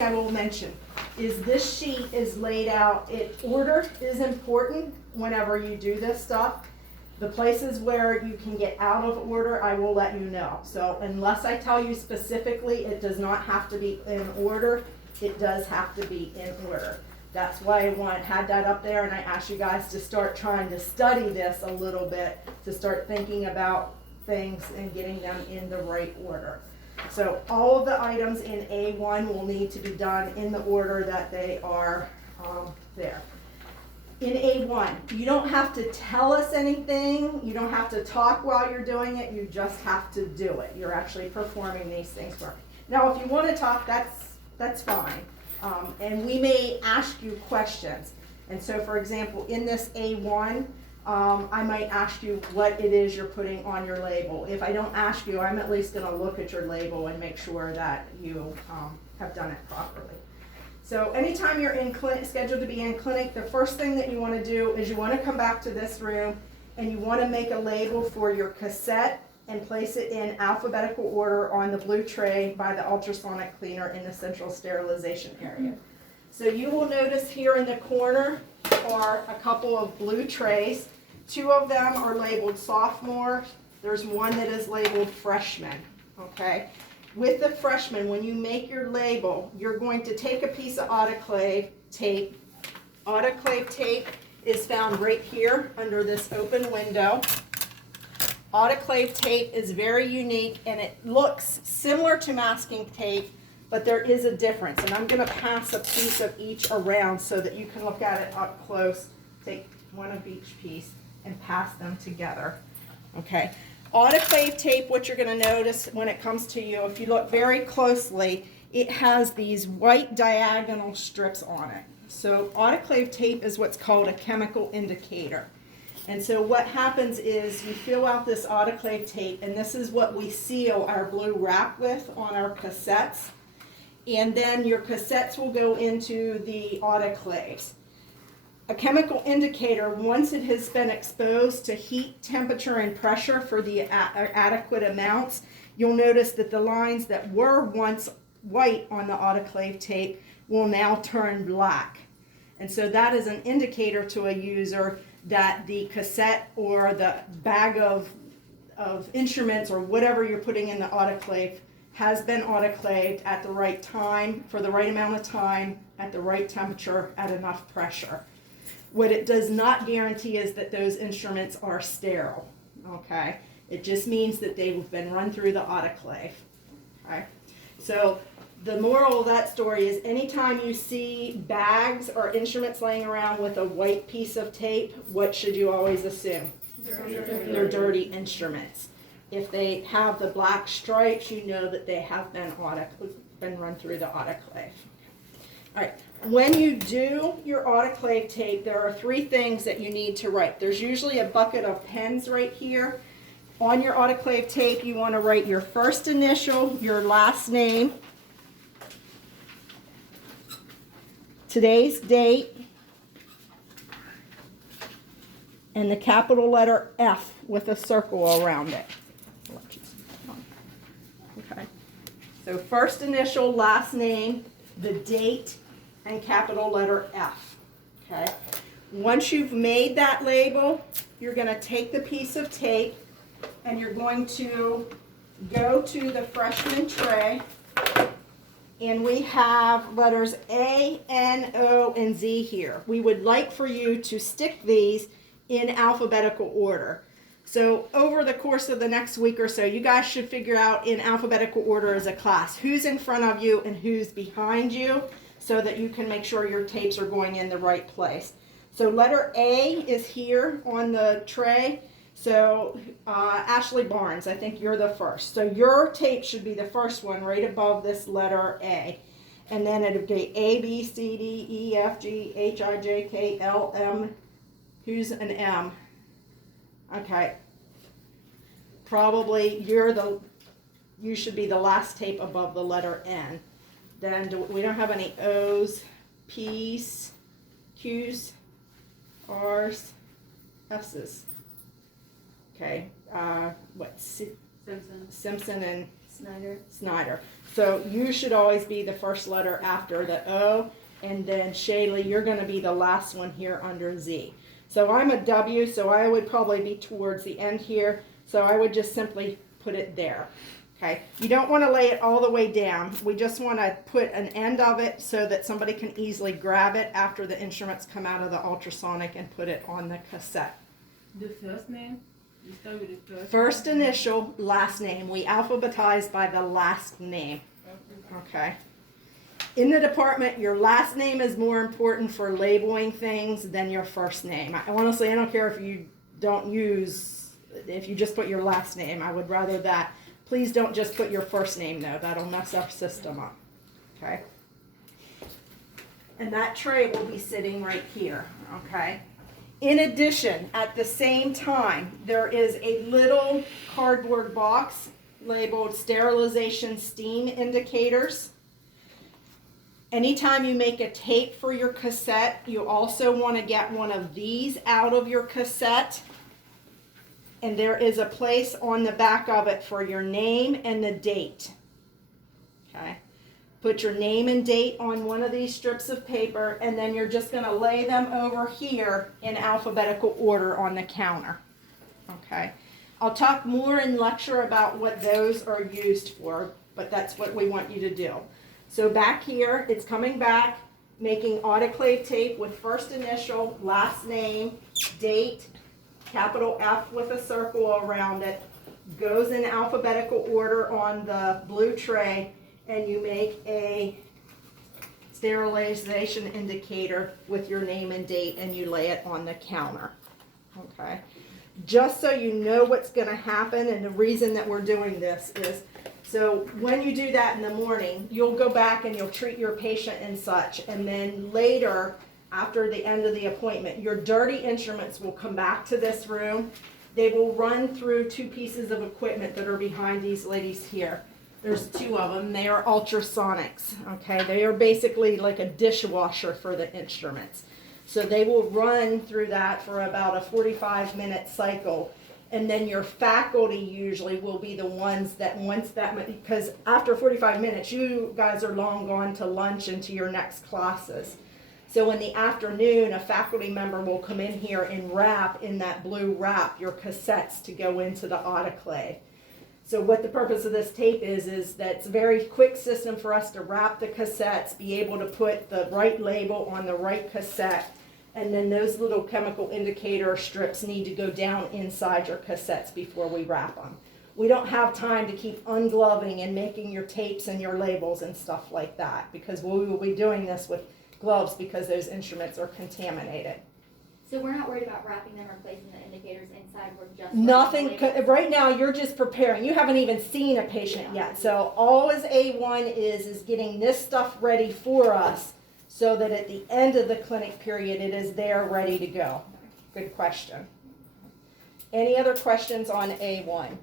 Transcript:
I will mention is this sheet is laid out. Order is important whenever you do this stuff. The places where you can get out of order, I will let you know. So unless I tell you specifically, it does not have to be in order. It does have to be in order. That's why I had that up there, and I asked you guys to start trying to study this a little bit, to start thinking about things and getting them in the right order. So all of the items in A1 will need to be done in the order that they are there. In A1, you don't have to tell us anything. You don't have to talk while you're doing it. You just have to do it. You're actually performing these things for me. Now, if you want to talk, that's fine. And we may ask you questions. And so, for example, in this A1, I might ask you what it is you're putting on your label. If I don't ask you, I'm at least going to look at your label and make sure that you have done it properly. So anytime you're in clinic, scheduled to be in clinic, the first thing that you want to do is you want to come back to this room and you want to make a label for your cassette and place it in alphabetical order on the blue tray by the ultrasonic cleaner in the central sterilization area. So you will notice here in the corner are a couple of blue trays. 2 of them are labeled sophomore. There's one that is labeled freshman, okay? With the freshman, when you make your label, you're going to take a piece of autoclave tape. Autoclave tape is found right here under this open window. Autoclave tape is very unique and it looks similar to masking tape, but there is a difference. And I'm going to pass a piece of each around so that you can look at it up close. Take one of each piece and pass them together. Okay. Autoclave tape, what you're going to notice when it comes to you, if you look very closely, it has these white diagonal strips on it. So autoclave tape is what's called a chemical indicator. And so what happens is you fill out this autoclave tape, and this is what we seal our blue wrap with on our cassettes. And then your cassettes will go into the autoclaves. A chemical indicator, once it has been exposed to heat, temperature, and pressure for the adequate amounts, you'll notice that the lines that were once white on the autoclave tape will now turn black. And so that is an indicator to a user that the cassette or the bag of instruments or whatever you're putting in the autoclave has been autoclaved at the right time, for the right amount of time, at the right temperature, at enough pressure. What it does not guarantee is that those instruments are sterile, okay? It just means that they've been run through the autoclave, okay? So the moral of that story is anytime you see bags or instruments laying around with a white piece of tape, what should you always assume? They're dirty instruments. If they have the black stripes, you know that they have been run through the autoclave. All right. When you do your autoclave tape, there are 3 things that you need to write. There's usually a bucket of pens right here. On your autoclave tape, you want to write your first initial, your last name, today's date, and the capital letter F with a circle around it. Okay. So first initial, last name, the date, and capital letter F. Okay. Once you've made that label, you're going to take the piece of tape and you're going to go to the freshman tray, and we have letters A, N, O, and Z here. We would like for you to stick these in alphabetical order. So over the course of the next week or so, you guys should figure out in alphabetical order as a class who's in front of you and who's behind you, so that you can make sure your tapes are going in the right place. So letter A is here on the tray. So Ashley Barnes, I think you're the first. So your tape should be the first one right above this letter A. And then it would be A, B, C, D, E, F, G, H, I, J, K, L, M. Who's an M? Okay. Probably you should be the last tape above the letter N. Then we don't have any O's, P's, Q's, R's, S's. Okay, Simpson and Snyder. So you should always be the first letter after the O, and then Shaylee, you're gonna be the last one here under Z. So I'm a W, so I would probably be towards the end here, so I would just simply put it there. Okay, you don't want to lay it all the way down. We just want to put an end of it so that somebody can easily grab it after the instruments come out of the ultrasonic and put it on the cassette. The first name? You start with the First initial, last name. We alphabetize by the last name. Okay. In the department, your last name is more important for labeling things than your first name. Honestly, I don't care if you if you just put your last name. I would rather that. Please don't just put your first name though. That'll mess our system up. Okay. And that tray will be sitting right here. Okay. In addition, at the same time, there is a little cardboard box labeled sterilization steam indicators. Anytime you make a tape for your cassette, you also want to get one of these out of your cassette. And there is a place on the back of it for your name and the date. Okay. Put your name and date on one of these strips of paper, and then you're just going to lay them over here in alphabetical order on the counter. Okay. I'll talk more in lecture about what those are used for, but that's what we want you to do. So back here, it's coming back, making autoclave tape with first initial, last name, date, capital F with a circle around it, goes in alphabetical order on the blue tray, and you make a sterilization indicator with your name and date, and you lay it on the counter. Okay. Just so you know what's going to happen, and the reason that we're doing this is, so when you do that in the morning, you'll go back and you'll treat your patient and such, and then later, after the end of the appointment, your dirty instruments will come back to this room. They will run through two pieces of equipment that are behind these ladies here. There's two of them. They are ultrasonics. Okay, they are basically like a dishwasher for the instruments. So they will run through that for about a 45-minute cycle. And then your faculty usually will be the ones that because after 45 minutes, you guys are long gone to lunch and to your next classes. So in the afternoon, a faculty member will come in here and wrap in that blue wrap your cassettes to go into the autoclave. So what the purpose of this tape is that it's a very quick system for us to wrap the cassettes, be able to put the right label on the right cassette, and then those little chemical indicator strips need to go down inside your cassettes before we wrap them. We don't have time to keep ungloving and making your tapes and your labels and stuff like that, because we will be doing this with gloves because those instruments are contaminated. So we're not worried about wrapping them or placing the indicators inside, we're just... Nothing, right now you're just preparing. You haven't even seen a patient yet. So all as A1 is getting this stuff ready for us so that at the end of the clinic period it is there ready to go. Good question. Any other questions on A1?